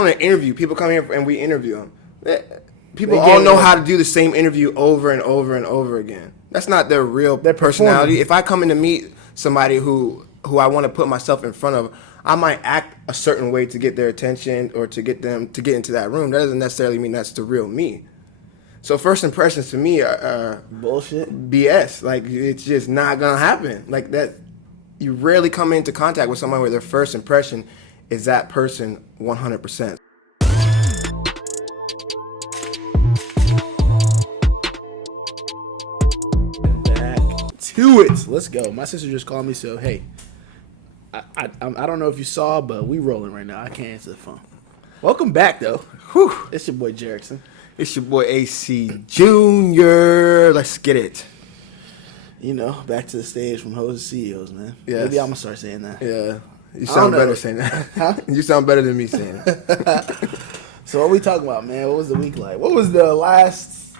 On an interview, people come here and we interview them. People all know how to do the same interview over and over and over again. That's not their real personality. If I come in to meet somebody who I want to put myself in front of, I might act a certain way to get their attention or to get them to get into that room. That doesn't necessarily mean that's the real me. So first impressions to me are bullshit, BS. Like, it's just not gonna happen. Like that, you rarely come into contact with someone where their first impression is that person 100%. Back to it. Let's go. My sister just called me, so hey, I don't know if you saw, but we rolling right now. I can't answer the phone. Welcome back, though. Whew. It's your boy Jerickson. It's your boy AC Jr. Let's get it. You know, back to the stage from hoes to CEOs, man. Yes. Maybe I'm going to start saying that. Yeah. You sound better saying that. Huh? You sound better than me saying it. So what we talking about, man? What was the week like? What was the last...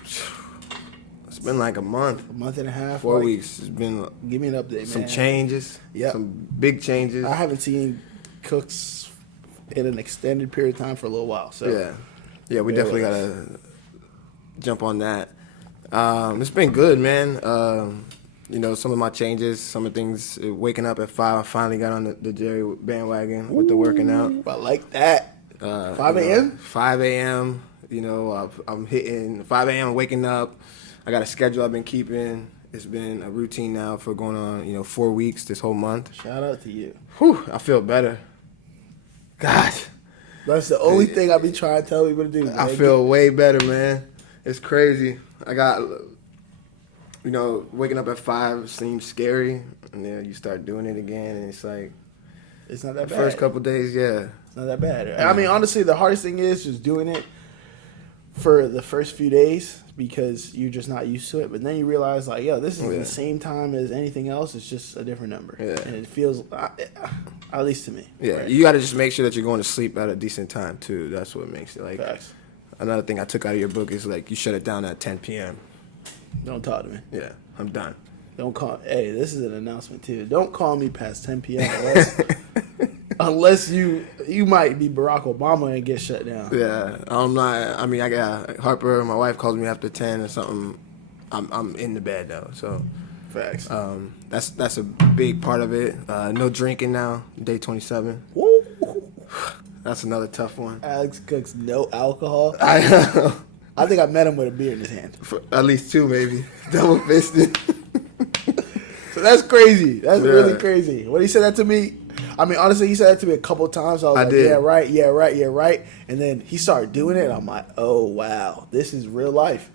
It's been like a month. A month and a half? 4 weeks. It's been... Give me an update, man. Some changes. Yep. Some big changes. I haven't seen Cooks in an extended period of time for a little while, so... Yeah. Yeah, we definitely got to jump on that. It's been good, man. You know, some of my changes, some of the things, waking up at 5, I finally got on the Jerry bandwagon with the working out. I like that. 5 a.m.? 5 a.m., you know, I'm hitting 5 a.m., waking up. I got a schedule I've been keeping. It's been a routine now for going on, 4 weeks this whole month. Shout out to you. Whew, I feel better. God. That's the only thing I be trying to tell people to do, man. I feel way better, man. It's crazy. I got... waking up at 5 seems scary, and then you start doing it again, and it's like... It's not that bad. First couple days, yeah. It's not that bad. I mean, honestly, the hardest thing is just doing it for the first few days because you're just not used to it. But then you realize, like, yo, this is the same time as anything else. It's just a different number. Yeah. And it feels, at least to me. Yeah, right? You got to just make sure that you're going to sleep at a decent time, too. That's what makes it, like... Facts. Another thing I took out of your book is, like, you shut it down at 10 p.m. Don't talk to me. Yeah, I'm done. Don't call. Hey, this is an announcement too. Don't call me past 10 p.m. unless you might be Barack Obama and get shut down. Yeah, I'm not. I mean, I got Harper. My wife calls me after 10 or something. I'm in the bed though. So, facts. That's a big part of it. No drinking now. Day 27. Woo. That's another tough one. Alex cooks no alcohol. I know. I think I met him with a beer in his hand. For at least 2, maybe. Double fisted. So that's crazy. That's really crazy. When he said that to me, I mean, honestly, he said that to me a couple of times. I was like, did. Yeah, right. And then he started doing it, and I'm like, oh, wow. This is real life.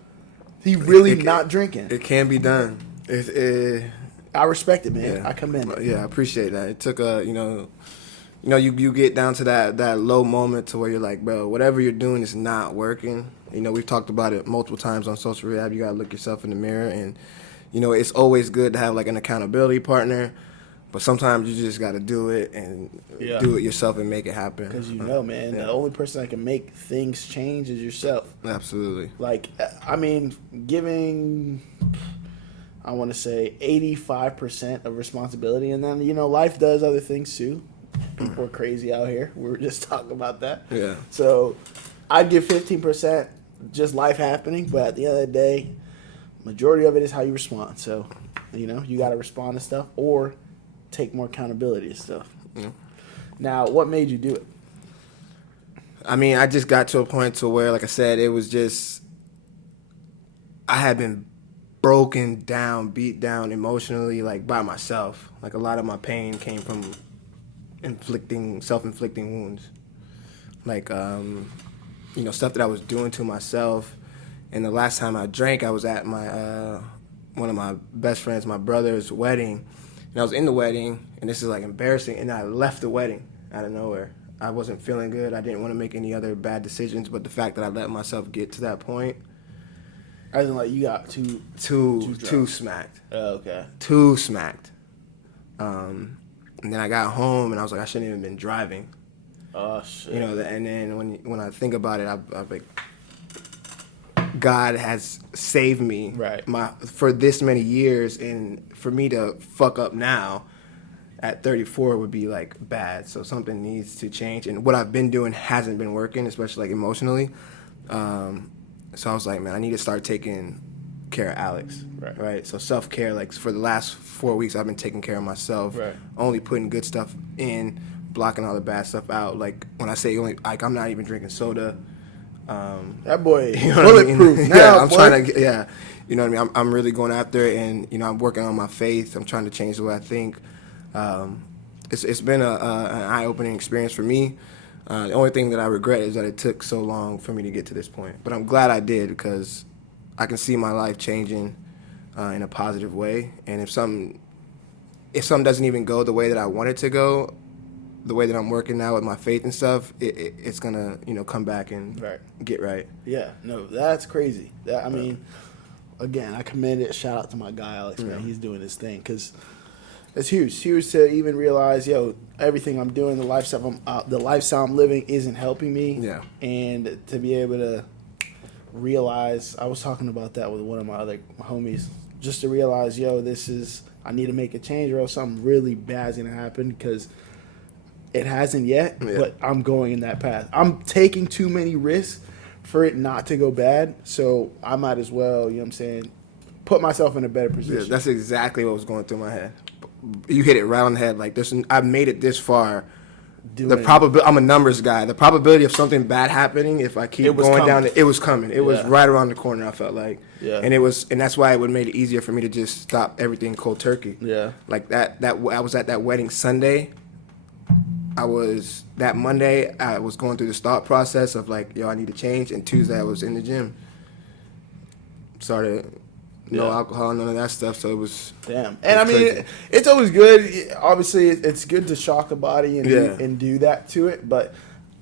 He really not drinking. It can be done. I respect it, man. Yeah. I commend it. Yeah, I appreciate that. It took you get down to that low moment to where you're like, bro, whatever you're doing is not working. We've talked about it multiple times on social rehab. You got to look yourself in the mirror. And, it's always good to have, like, an accountability partner. But sometimes you just got to do it and do it yourself and make it happen. Because man, the only person that can make things change is yourself. Absolutely. Like, I mean, giving, I want to say, 85% of responsibility. And then, life does other things, too. People are crazy out here. We were just talking about that. Yeah. So I'd give 15% just life happening, but at the end of the day, majority of it is how you respond. So, you got to respond to stuff or take more accountability to stuff. Yeah. Now, what made you do it? I mean, I just got to a point to where, like I said, it was just, I had been broken down, beat down emotionally, like, by myself. Like, a lot of my pain came from self-inflicting wounds. Like, stuff that I was doing to myself. And the last time I drank, I was at my one of my best friends, my brother's wedding. And I was in the wedding, and this is, like, embarrassing, and I left the wedding out of nowhere. I wasn't feeling good. I didn't want to make any other bad decisions, but the fact that I let myself get to that point. As in, like, you got too smacked. Oh, okay. Too smacked. And then I got home, and I was like, I shouldn't even been driving. Oh, shit. And then when I think about it, I'm like, God has saved me right. for this many years, and for me to fuck up now, at 34 would be like bad. So something needs to change. And what I've been doing hasn't been working, especially like emotionally. So I was like, man, I need to start taking care of Alex. Right. So self-care, like for the last 4 weeks, I've been taking care of myself. Right. Only putting good stuff in, blocking all the bad stuff out. Like when I say only, like I'm not even drinking soda. That boy, you know bulletproof. I mean? Now, yeah, I'm boy. trying to. Yeah, you know what I mean. I'm really going after it, and I'm working on my faith. I'm trying to change the way I think. It's been an eye-opening experience for me. The only thing that I regret is that it took so long for me to get to this point. But I'm glad I did because I can see my life changing in a positive way. And if something doesn't even go the way that I want it to go, the way that I'm working now with my faith and stuff, it's gonna come back and get right. Yeah, no, that's crazy. I mean, again, I commend it. Shout out to my guy Alex, man. He's doing his thing because it's huge. Huge to even realize, everything I'm doing, the lifestyle I'm living isn't helping me. Yeah. And to be able to realize, I was talking about that with one of my other homies, just to realize, I need to make a change or else something really bad's gonna happen because it hasn't yet, but I'm going in that path. I'm taking too many risks for it not to go bad, so I might as well, put myself in a better position. Yeah, that's exactly what was going through my head. You hit it right on the head. Like I've made it this far. I'm a numbers guy. The probability of something bad happening, if I keep going down, it was coming. It was right around the corner. I felt like, and that's why it would have made it easier for me to just stop everything cold turkey. Yeah, like that. I was at that wedding Sunday. That Monday, I was going through this thought process of like, I need to change. And Tuesday, I was in the gym. Started no alcohol, none of that stuff. So it was damn. And I mean, it's always good. Obviously, it's good to shock the body and do that to it. But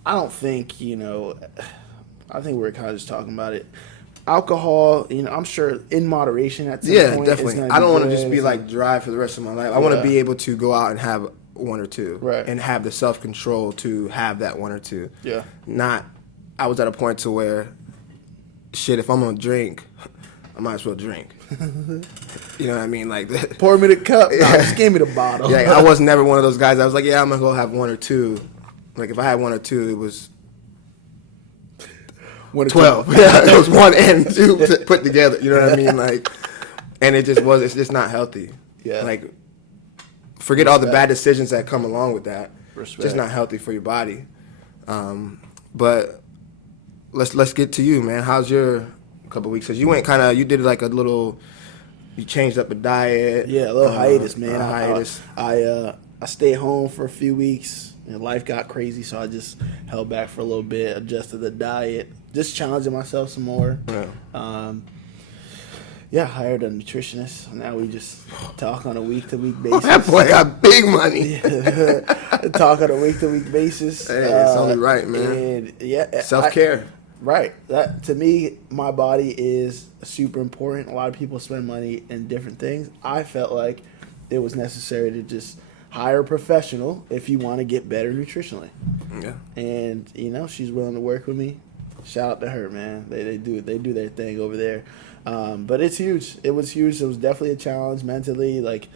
I don't think I think we're kind of just talking about it. Alcohol, I'm sure in moderation at some point. Yeah, definitely. I don't want to just be like dry for the rest of my life. I want to be able to go out and have one or two, and have the self-control to have that one or two. Yeah. I was at a point to where, shit, if I'm gonna drink, I might as well drink. You know what I mean? Like that. Pour me the cup. No, just give me the bottle. Yeah, I was never one of those guys. I was like, I'm gonna go have one or two. Like if I had one or two, it was 12. Yeah, it was 1 and 2 put together. You know what I mean? Like, and it's just not healthy. Yeah. Like, forget all the bad decisions that come along with that. Respect. Just not healthy for your body. But let's get to you, man. How's your couple weeks? Cause you did like a little, you changed up a diet. Yeah, a little hiatus, man. Hiatus. I stayed home for a few weeks and life got crazy, so I just held back for a little bit, adjusted the diet, just challenging myself some more. Yeah. Hired a nutritionist. Now we just talk on a week-to-week basis. That boy got big money. Talk on a week-to-week basis. Hey, it's only right, man. And self-care. Right. That to me, my body is super important. A lot of people spend money in different things. I felt like it was necessary to just hire a professional if you want to get better nutritionally. Yeah. And she's willing to work with me. Shout out to her, man. They do their thing over there. But it's huge. It was huge. It was definitely a challenge mentally, like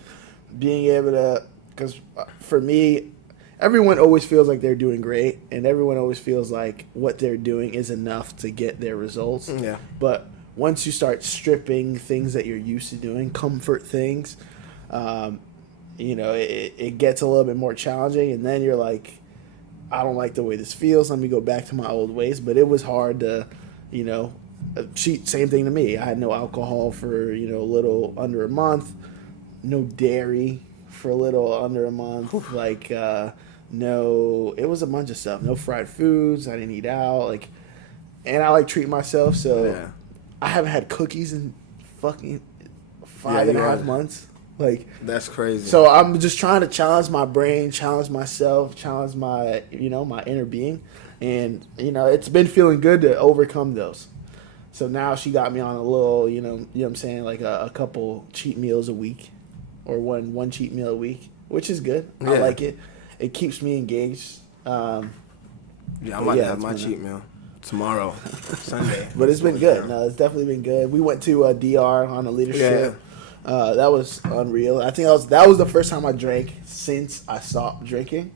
being able to, because for me, everyone always feels like they're doing great, and everyone always feels like what they're doing is enough to get their results. Yeah. But once you start stripping things that you're used to doing, comfort things, it gets a little bit more challenging, and then you're like, I don't like the way this feels. Let me go back to my old ways. But it was hard to, same thing to me. I had no alcohol for, a little under a month, no dairy for a little under a month. Like, no, it was a bunch of stuff. No fried foods. I didn't eat out. And I treat myself. So I haven't had cookies in fucking 5.5 months. That's crazy. So I'm just trying to challenge my brain, challenge myself, challenge my, my inner being. And, it's been feeling good to overcome those. So now she got me on a little, you know what I'm saying, like a couple cheat meals a week or one cheat meal a week, which is good. Yeah. I like it. It keeps me engaged. I might have my cheat meal tomorrow, Sunday. But it's been good. No, it's definitely been good. We went to DR on a leadership. That was unreal. I think that was the first time I drank since I stopped drinking.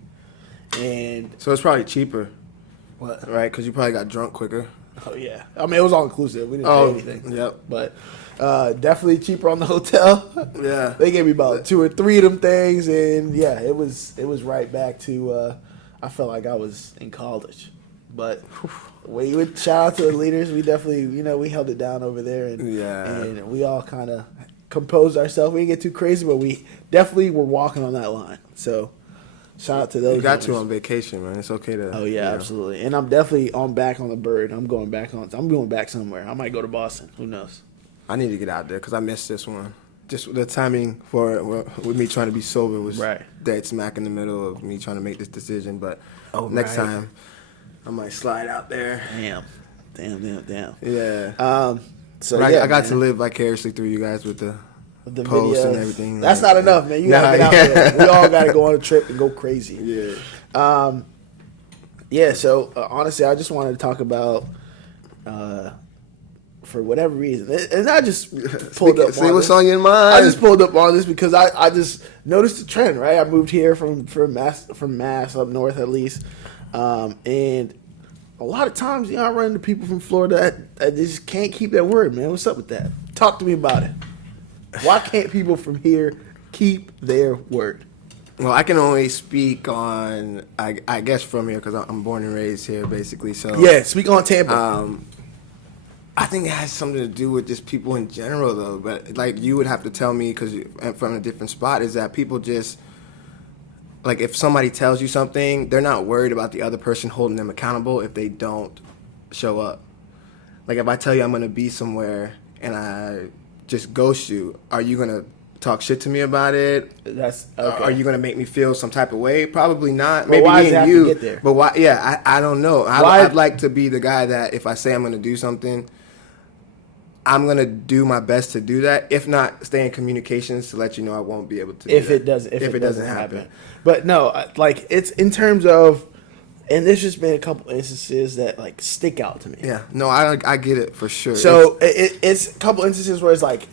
And so it's probably cheaper. What? Right? Because you probably got drunk quicker. Oh, yeah. I mean, it was all inclusive. We didn't pay anything. Yep. But definitely cheaper on the hotel. Yeah. They gave me about 2 or 3 of them things. And, yeah, it was right back to I felt like I was in college. But we would shout out to the leaders. We definitely, we held it down over there. And we all kind of composed ourselves. We didn't get too crazy, but we definitely were walking on that line. So shout out to those. You got to on vacation, man. It's okay to. Oh yeah, absolutely. And I'm definitely back on the bird. I'm going back somewhere. I might go to Boston. Who knows? I need to get out there because I missed this one. Just the timing for it with me trying to be sober was dead smack in the middle of me trying to make this decision. But next time, I might slide out there. Damn. Yeah. So but yeah, I got to live vicariously through you guys with the posts and everything. That's not enough, man. You gotta get out there. We all gotta go on a trip and go crazy. Yeah. Yeah. So honestly, I just wanted to talk about, for whatever reason, and I just pulled up. See what's on your mind. I just pulled up on this because I just noticed the trend. Right, I moved here from Mass up north at least, and a lot of times, I run into people from Florida that just can't keep their word, man. What's up with that? Talk to me about it. Why can't people from here keep their word? Well, I can only speak on, I guess, from here because I'm born and raised here, basically. So yeah, speak on Tampa. I think it has something to do with just people in general, though. But like you would have to tell me because from a different spot is that people just. Like, if somebody tells you something, they're not worried about the other person holding them accountable if they don't show up. Like, if I tell you I'm going to be somewhere and I just ghost you, are you going to talk shit to me about it? That's okay. Are you going to make me feel some type of way? Probably not. But maybe why me does it and have you. to get there? But why? Yeah, I don't know. I'd like to be the guy that if I say I'm going to do something, I'm going to do my best to do that. If not, stay in communications to let you know I won't be able to do if that. It doesn't happen. But no, like it's in terms of, and there's just been a couple instances that like stick out to me. Yeah, no, I get it for sure. So it's a couple instances where it's like,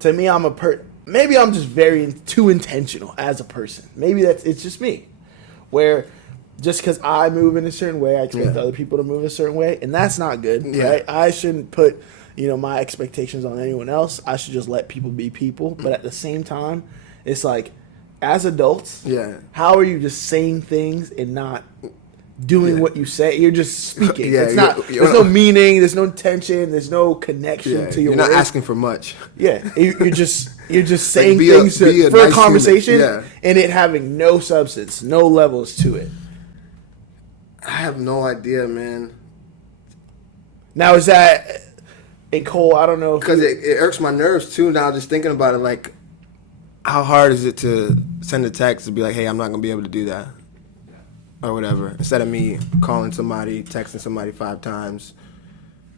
to me, maybe I'm just too intentional as a person. Maybe it's just me, where just because I move in a certain way, I expect other people to move a certain way, and that's not good. Yeah. Right? I shouldn't put my expectations on anyone else. I should just let people be people. But at the same time, it's like, as adults, how are you just saying things and not doing what you say? You're just speaking. It's not. There's no meaning. There's no intention. There's no connection to your. You're not words. asking for much. Yeah, you're just saying things for a conversation, and it having no substance, no levels to it. I have no idea, man. Now is that, and Cole? I don't know because it irks my nerves too. Now just thinking about it, like. How hard is it to send a text to be like, hey, I'm not going to be able to do that? Or whatever. Instead of me calling somebody, texting somebody 5 times,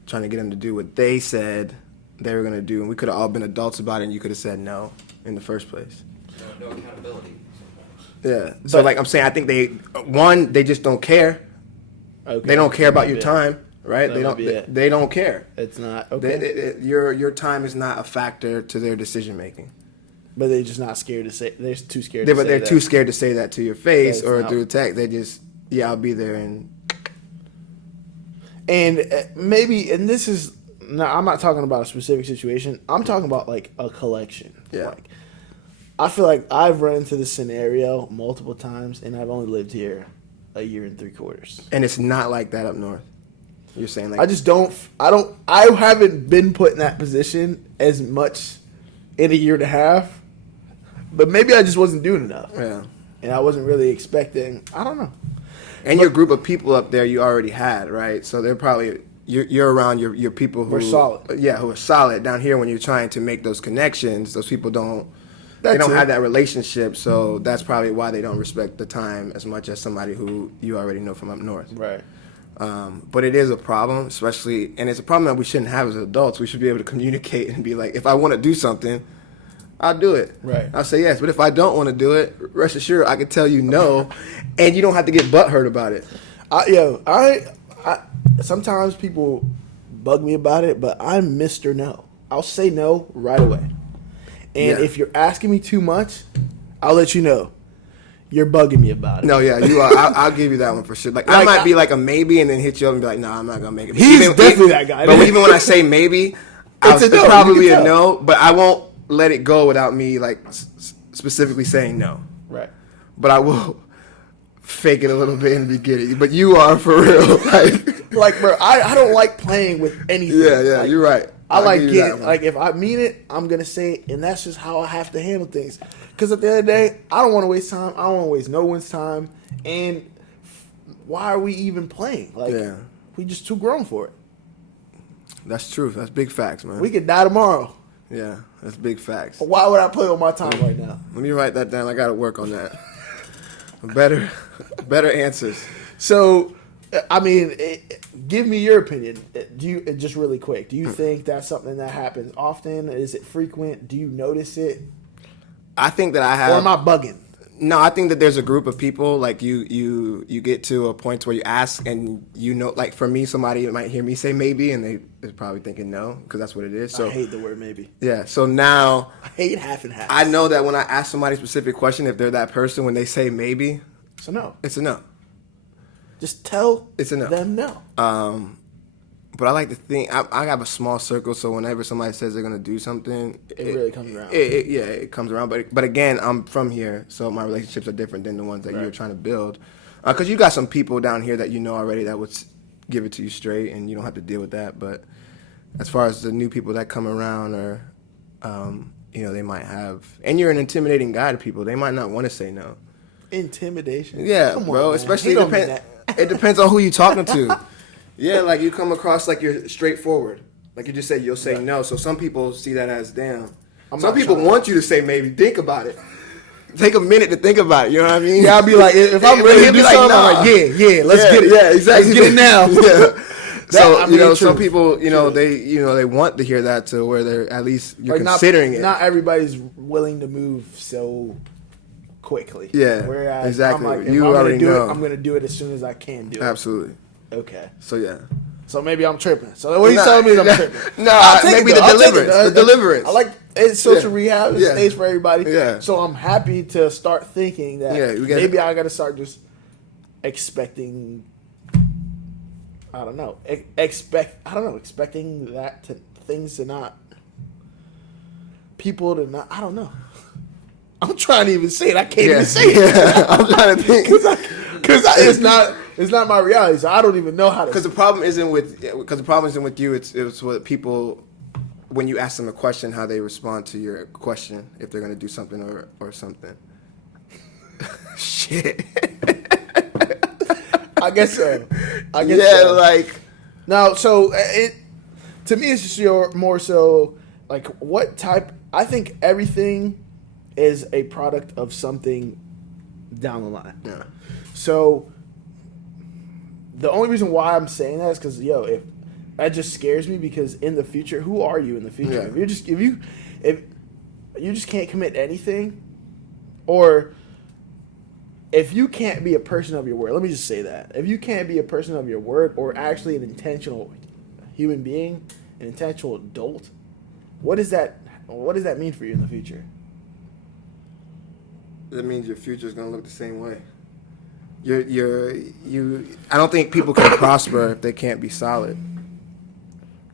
trying to get them to do what they said they were going to do. And we could have all been adults about it and you could have said no in the first place. No accountability. Yeah. So, like I'm saying, I think they just don't care. Okay. They don't care about your time, right? They don't care. It's not. Okay. Your time is not a factor to their decision making. But they're just not scared to say. They're too scared. But they're too scared to say that to your face or through text. They just, I'll be there and maybe. And this is. No, I'm not talking about a specific situation. I'm talking about like a collection. Yeah. Like, I feel like I've run into this scenario multiple times, and I've only lived here a year and 3/4. And it's not like that up north. You're saying like I just don't. I haven't been put in that position as much in a year and a half. But maybe I just wasn't doing enough. Yeah. And I wasn't really expecting. I don't know. And your group of people up there you already had, right? So they're probably you're around your people who are solid. Yeah, who are solid. Down here when you're trying to make those connections, those people don't have that relationship, so that's probably why they don't respect the time as much as somebody who you already know from up north. Right. But it is a problem, especially, and it's a problem that we shouldn't have as adults. We should be able to communicate and be like, if I want to do something, I'll do it. Right. I'll say yes. But if I don't want to do it, rest assured, I can tell you no, and you don't have to get butthurt about it. I sometimes people bug me about it, but I'm Mr. No. I'll say no right away. And if you're asking me too much, I'll let you know. You're bugging me about it. No, yeah, you are. I'll give you that one for sure. Like I might be like a maybe and then hit you up and be like, nah, I'm not going to make it. He's definitely that guy. But even when I say maybe, it's probably a no, but I won't let it go without me like specifically saying no. Right. But I will fake it a little bit and be giddy. But you are for real. Like bro, I don't like playing with anything. Yeah, like, you're right. I like getting, like if I mean it, I'm going to say it, and that's just how I have to handle things. Because at the end of the day, I don't want to waste time. I don't want to waste no one's time. And why are we even playing? Like, we just too grown for it. That's true. That's big facts, man. We could die tomorrow. Yeah, that's big facts. Why would I play with my time right now? Let me write that down. I got to work on that. Better answers. So, I mean, give me your opinion. Do you just really quick? Do you think that's something that happens often? Is it frequent? Do you notice it? I think that I have. Or am I bugging? No, I think that there's a group of people like you get to a point where you ask and you know, like for me, somebody might hear me say maybe and they're probably thinking no because that's what it is. So I hate the word maybe. Yeah. So now I hate half and half. I know that when I ask somebody a specific question, if they're that person, when they say maybe, it's a no. It's a no. Just tell it's a no. them no. But I like to think I have a small circle, so whenever somebody says they're gonna do something, it really comes around. It comes around. But again, I'm from here, so my relationships are different than the ones that you're trying to build. Because you got some people down here that you know already that would give it to you straight, and you don't have to deal with that. But as far as the new people that come around, or they might have, and you're an intimidating guy to people, they might not want to say no. Intimidation. Yeah, come bro. On, especially it depends on who you're talking to. Yeah, like you come across like you're straightforward. Like you just say you'll say no. So some people see that as damn. Some people want you to say maybe. Think about it. Take a minute to think about it. You know what I mean? Yeah, I'll be like, if I'm ready to do something, I'm like, let's get it. Yeah, exactly. Let's get it now. So some people, they want to hear that to where they're at least you're like considering it. Not everybody's willing to move so quickly. Yeah, whereas exactly. I'm like, you already know. I'm going to do it as soon as I can do it. Absolutely. Okay. So yeah. So maybe I'm tripping. So what you telling me is I'm tripping. No, maybe the deliverance. The deliverance. I like it's social rehab. It's stage for everybody. Yeah. So I'm happy to start thinking that maybe I got to start just expecting. I don't know. Expecting that things to not. People to not. I don't know. I'm trying to even say it. I can't even say it. I'm trying to think because it's not my reality. So I don't even know how to. Because the problem isn't with you. It's what people when you ask them a question, how they respond to your question. If they're gonna do something or something. Shit. I guess so. Like now. So it to me it's just more so like what type. I think everything is a product of something down the line. Yeah. So the only reason why I'm saying that is because if that just scares me because in the future, who are you in the future? Yeah. If you just can't commit anything, or if you can't be a person of your word, let me just say that if you can't be a person of your word or actually an intentional human being, an intentional adult, what does that mean for you in the future? That means your future is gonna look the same way. I don't think people can prosper if they can't be solid,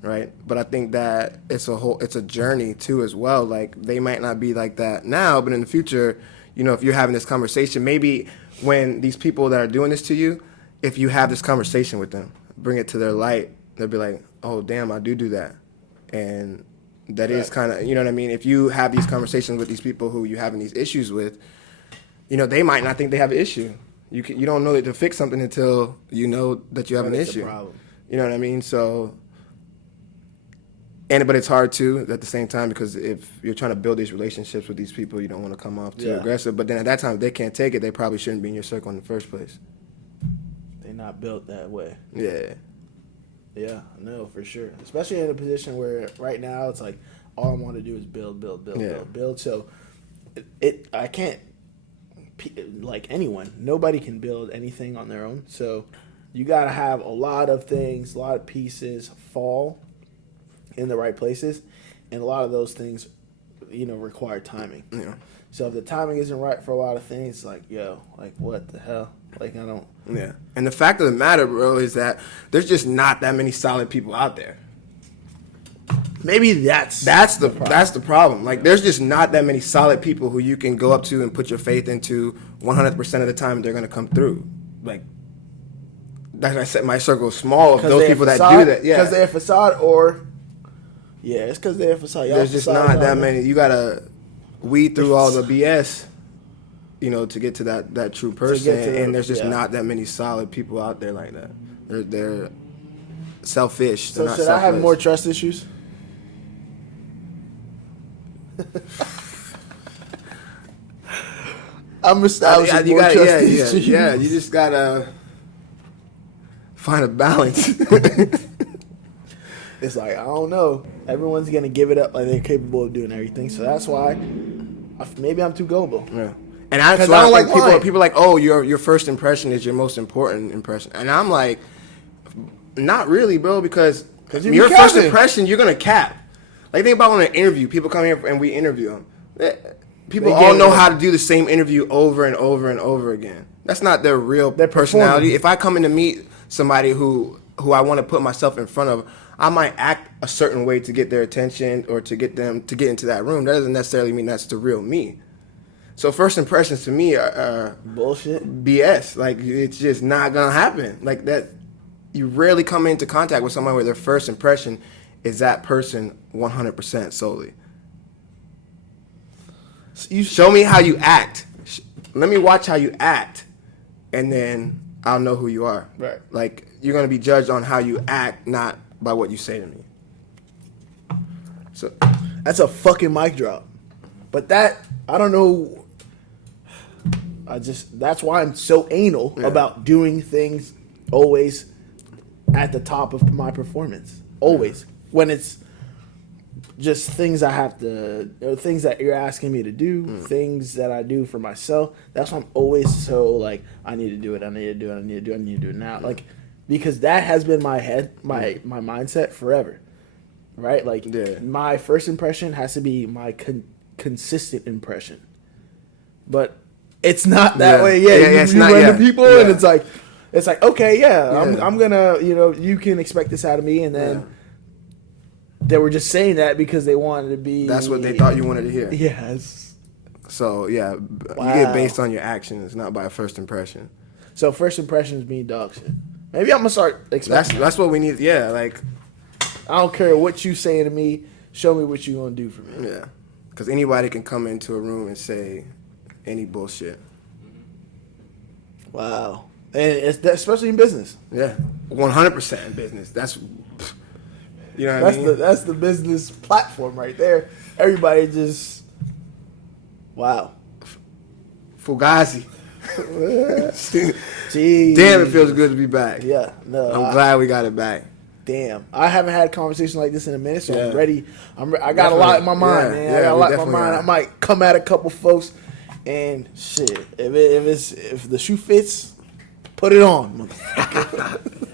right? But I think that it's a journey too as well. Like they might not be like that now, but in the future, if you're having this conversation, maybe when these people that are doing this to you, if you have this conversation with them, bring it to their light, they'll be like, oh damn, I do that, and that is kind of, you know what I mean? If you have these conversations with these people who you're having these issues with, they might not think they have an issue. You don't know that to fix something until you know that you have an issue. You know what I mean? So, but it's hard too at the same time because if you're trying to build these relationships with these people, you don't want to come off too aggressive. But then at that time, if they can't take it, they probably shouldn't be in your circle in the first place. They're not built that way. Yeah. Yeah, no, for sure. Especially in a position where right now it's like all I want to do is build. So I can't. Like anyone, nobody can build anything on their own. So you got to have a lot of things, a lot of pieces fall in the right places, and a lot of those things require timing. Yeah. So if the timing isn't right for a lot of things, like, yo, like, what the hell? Like, I don't. Yeah. And the fact of the matter, bro, is that there's just not that many solid people out there. Maybe that's the problem. Like, there's just not that many solid people who you can go up to and put your faith into 100% of the time. They're gonna come through. Like, like I said, my circle is small of those people that do that. Yeah, because they're a facade, or it's because they're a facade. There's just not that many. You gotta weed through all the BS, to get to that true person. And there's just not that many solid people out there like that. They're selfish. So should I have more trust issues? I'm establishing more trust issues. Yeah, you just gotta find a balance. It's like, I don't know. Everyone's gonna give it up like they're capable of doing everything. So that's why maybe I'm too gullible. Yeah. And I don't like people are like, oh, your first impression is your most important impression, and I'm like, not really, bro, because your first impression you're gonna cap. Like, think about when an interview, people come here and we interview them. People all know how to do the same interview over and over and over again. That's not their real personality. If I come in to meet somebody who I want to put myself in front of, I might act a certain way to get their attention or to get them to get into that room. That doesn't necessarily mean that's the real me. So first impressions to me are bullshit, BS. Like, it's just not gonna happen. Like that, you rarely come into contact with someone where their first impression is that person 100% solely. You show me how you act. Let me watch how you act, and then I'll know who you are. Right. Like, you're gonna be judged on how you act, not by what you say to me. So that's a fucking mic drop. But that, I don't know. That's why I'm so anal about doing things always at the top of my performance. Always. When it's just things I have to, things that you're asking me to do, things that I do for myself. That's why I'm always so like, I need to do it, I need to do it, I need to do it, I need to do it now. Like, because that has been my mindset forever. Right? Like, my first impression has to be my consistent impression. But it's not that way. You run into people and it's like, okay, I'm gonna, you can expect this out of me, and then they were just saying that because they wanted to be. That's what they thought you wanted to hear. Yes. So you get based on your actions, not by a first impression. So first impressions mean dog shit. Maybe I'm gonna start expecting. That's what we need. Yeah, like, I don't care what you saying to me. Show me what you gonna do for me. Yeah, because anybody can come into a room and say any bullshit. Wow. And especially in business. Yeah, 100% in business. That's, what I mean? That's the business platform right there. Everybody just, wow. Fugazi. Jeez. Damn, it feels good to be back. Yeah, no. I'm glad we got it back. Damn, I haven't had a conversation like this in a minute, so I'm ready. I got a lot in my mind, man. I got a lot in my mind. I might come at a couple folks, and shit. If the shoe fits, put it on, motherfucker.